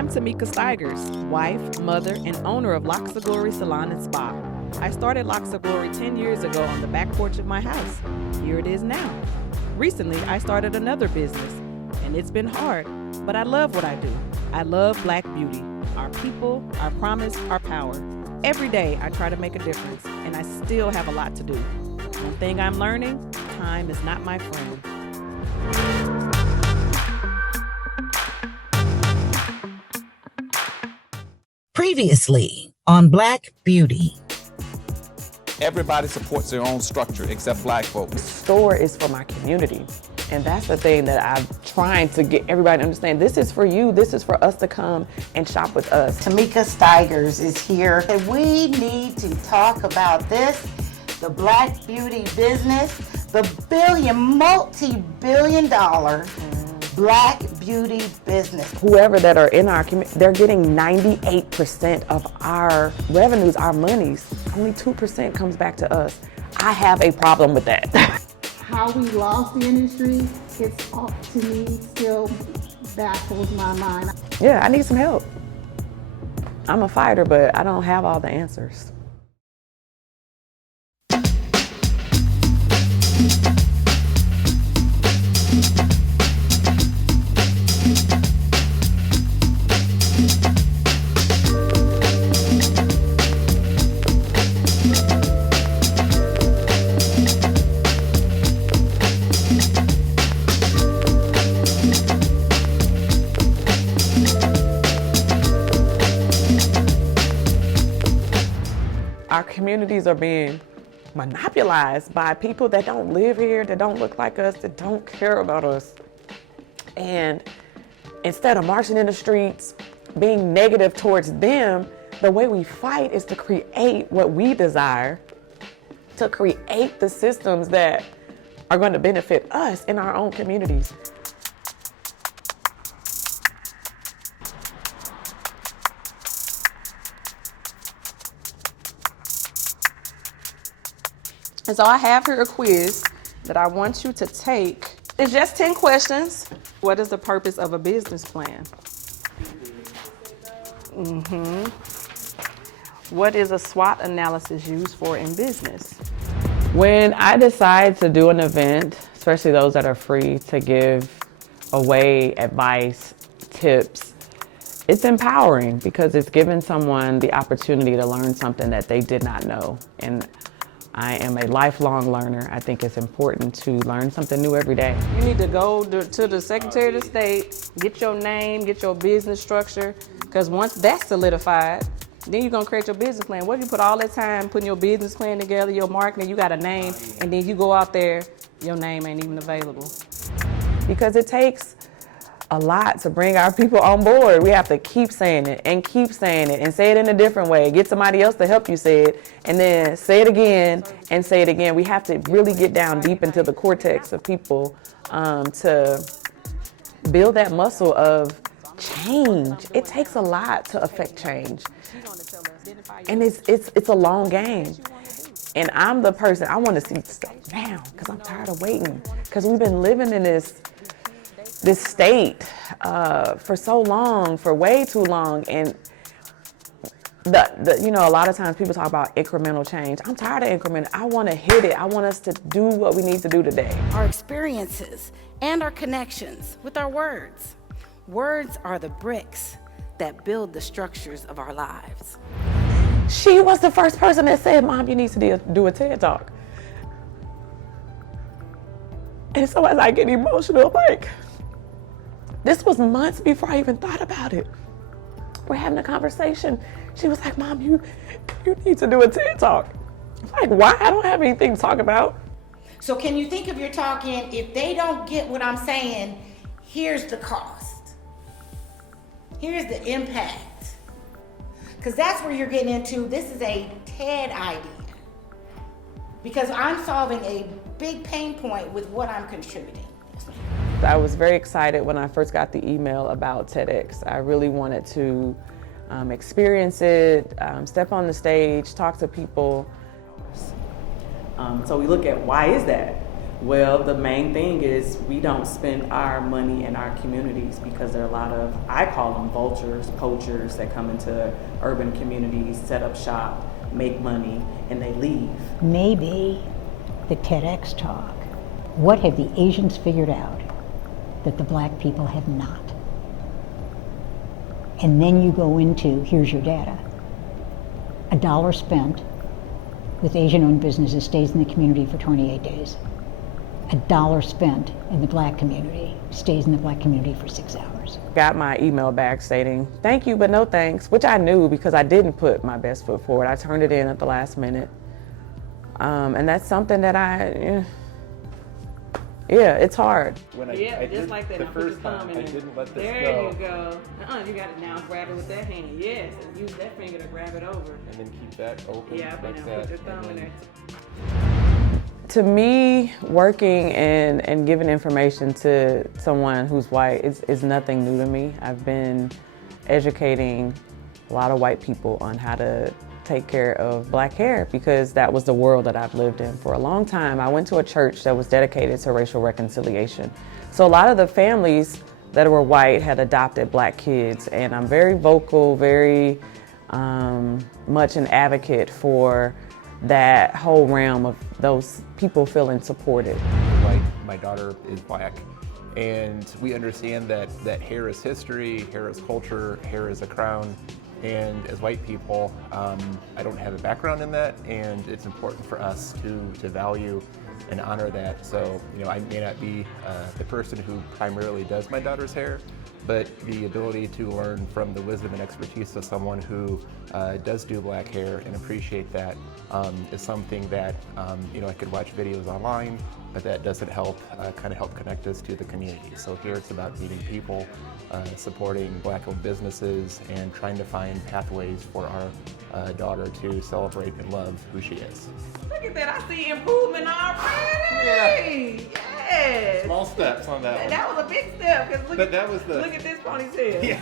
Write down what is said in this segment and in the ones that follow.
I'm Tameka Steigers, wife, mother, and owner of Locks of Glory Salon and Spa. I started Locks of Glory 10 years ago on the back porch of my house. Here it is now. Recently, I started another business, and it's been hard, but I love what I do. I love Black beauty, our people, our promise, our power. Every day, I try to make a difference, and I still have a lot to do. One thing I'm learning, time is not my friend. Previously on Black Beauty. Everybody supports their own structure except Black folks. The store is for my community. And that's the thing that I'm trying to get everybody to understand. This is for you. This is for us to come and shop with us. Tameka Steigers is here. And we need to talk about this, the Black beauty business, the multi-billion dollar Black beauty business. Whoever that are in our community, they're getting 98% of our revenues, our monies. Only 2% comes back to us. I have a problem with that. How we lost the industry, it's up to me, still baffles my mind. Yeah, I need some help. I'm a fighter, but I don't have all the answers. Our communities are being monopolized by people that don't live here, that don't look like us, that don't care about us. And instead of marching in the streets, being negative towards them, the way we fight is to create what we desire, to create the systems that are going to benefit us in our own communities. And so I have here a quiz that I want you to take. It's just 10 questions. What is the purpose of a business plan? What is a SWOT analysis used for in business? When I decide to do an event, especially those that are free, to give away advice, tips, it's empowering because it's giving someone the opportunity to learn something that they did not know. And I am a lifelong learner. I think it's important to learn something new every day. You need to go to the Secretary of State, get your name, get your business structure, because once that's solidified, then you're gonna create your business plan. What if you put all that time putting your business plan together, your marketing, you got a name, and then you go out there, your name ain't even available. Because it takes a lot to bring our people on board. We have to keep saying it and say it in a different way. Get somebody else to help you say it and then say it again and say it again. We have to really get down deep into the cortex of people to build that muscle of change. It takes a lot to affect change. And it's a long game. And I'm the person, I want to see stuff now because I'm tired of waiting. Because we've been living in this state for so long, for way too long, and a lot of times people talk about incremental change. I'm tired of incremental. I want to hit it. I want us to do what we need to do today. Our experiences and our connections with our words. Words are the bricks that build the structures of our lives. She was the first person that said, "Mom, you need to do a TED Talk." And so as I get emotional, like, this was months before I even thought about it. We're having a conversation. She was like, "Mom, you need to do a TED Talk." I'm like, why? I don't have anything to talk about. So can you think of your talking, if they don't get what I'm saying, here's the cost. Here's the impact. Because that's where you're getting into, this is a TED idea. Because I'm solving a big pain point with what I'm contributing. I was very excited when I first got the email about TEDx. I really wanted to experience it, step on the stage, talk to people. So we look at why is that? Well, the main thing is we don't spend our money in our communities because there are a lot of, I call them vultures, poachers that come into urban communities, set up shop, make money, and they leave. Maybe the TEDx talk. What have the Asians figured out that the black people have not? And then you go into, here's your data. $1 spent with Asian-owned businesses stays in the community for 28 days. $1 spent in the black community stays in the black community for 6 hours. Got my email back stating, thank you, but no thanks, which I knew because I didn't put my best foot forward. I turned it in at the last minute. And that's something that it's hard. When Yeah, just like that. The Now put your first thumb time, in I there. didn't let this There go. you go. You got to now grab it with that hand. Yes, and use that finger to grab it over. And then keep that open Yeah, but like now that. put your thumb and in then- there. To me, working and giving information to someone who's white is nothing new to me. I've been educating a lot of white people on how to take care of black hair because that was the world that I've lived in for a long time. I went to a church that was dedicated to racial reconciliation. So a lot of the families that were white had adopted black kids, and I'm very vocal, very much an advocate for that whole realm of those people feeling supported. Like, my daughter is black, and we understand that hair is history, hair is culture, hair is a crown. And as white people, I don't have a background in that, and it's important for us to value and honor that. So, I may not be the person who primarily does my daughter's hair, but the ability to learn from the wisdom and expertise of someone who does do black hair and appreciate that is something that, I could watch videos online, but that doesn't help connect us to the community. So here it's about meeting people, supporting black-owned businesses, and trying to find pathways for our daughter to celebrate and love who she is. Look at that. I see improvement already. Yes. Small steps on that one. That was a big step. Because But that was look at this ponytail.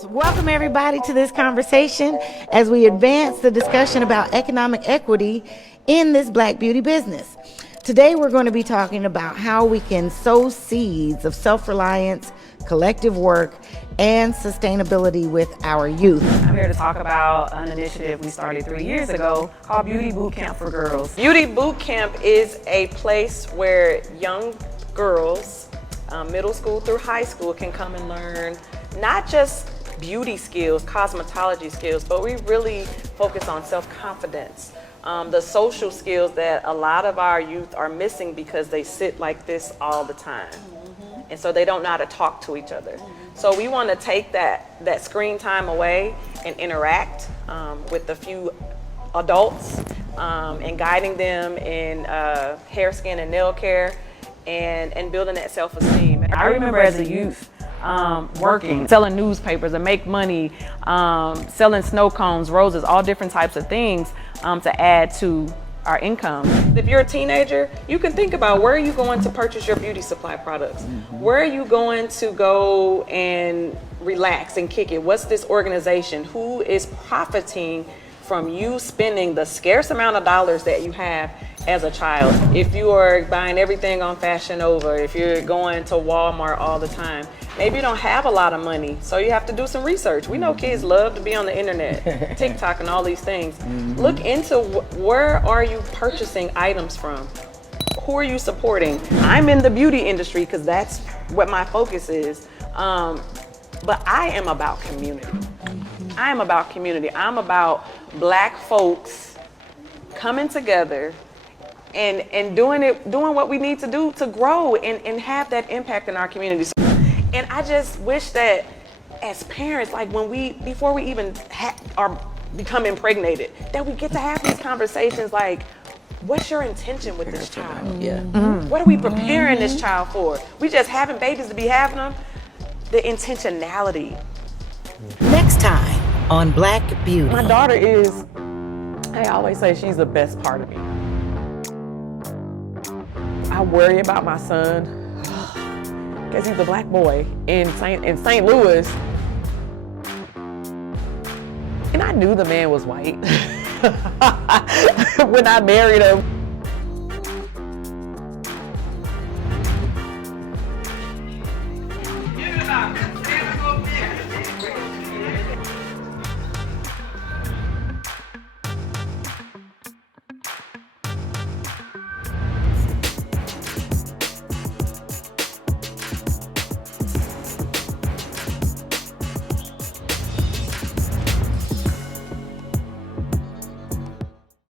So welcome everybody to this conversation as we advance the discussion about economic equity in this black beauty business. Today we're going to be talking about how we can sow seeds of self-reliance, collective work, and sustainability with our youth. I'm here to talk about an initiative we started 3 years ago called Beauty Bootcamp for Girls. Beauty Bootcamp is a place where young girls, middle school through high school, can come and learn not just beauty skills, cosmetology skills, but we really focus on self-confidence, the social skills that a lot of our youth are missing because they sit like this all the time. And so they don't know how to talk to each other. So we want to take that screen time away and interact with a few adults and guiding them in hair, skin, and nail care and building that self-esteem. I remember as a youth working, selling newspapers and make money, selling snow cones, roses, all different types of things to add to our income. If you're a teenager, you can think about where are you going to purchase your beauty supply products? Where are you going to go and relax and kick it? What's this organization? Who is profiting from you spending the scarce amount of dollars that you have as a child? If you are buying everything on Fashion Nova, if you're going to Walmart all the time, maybe you don't have a lot of money, so you have to do some research. We know kids love to be on the internet, TikTok and all these things. Look into where are you purchasing items from? Who are you supporting? I'm in the beauty industry because that's what my focus is, but I am about community. I am about community. I'm about black folks coming together and doing what we need to do to grow and have that impact in our communities. And I just wish that as parents, like before we even are become impregnated, that we get to have these conversations like, what's your intention with this child? Yeah. What are we preparing this child for? We just having babies to be having them? The intentionality. Next time on Black Beauty. My daughter is, I always say she's the best part of me. I worry about my son because he's a black boy in St. Louis. And I knew the man was white when I married him.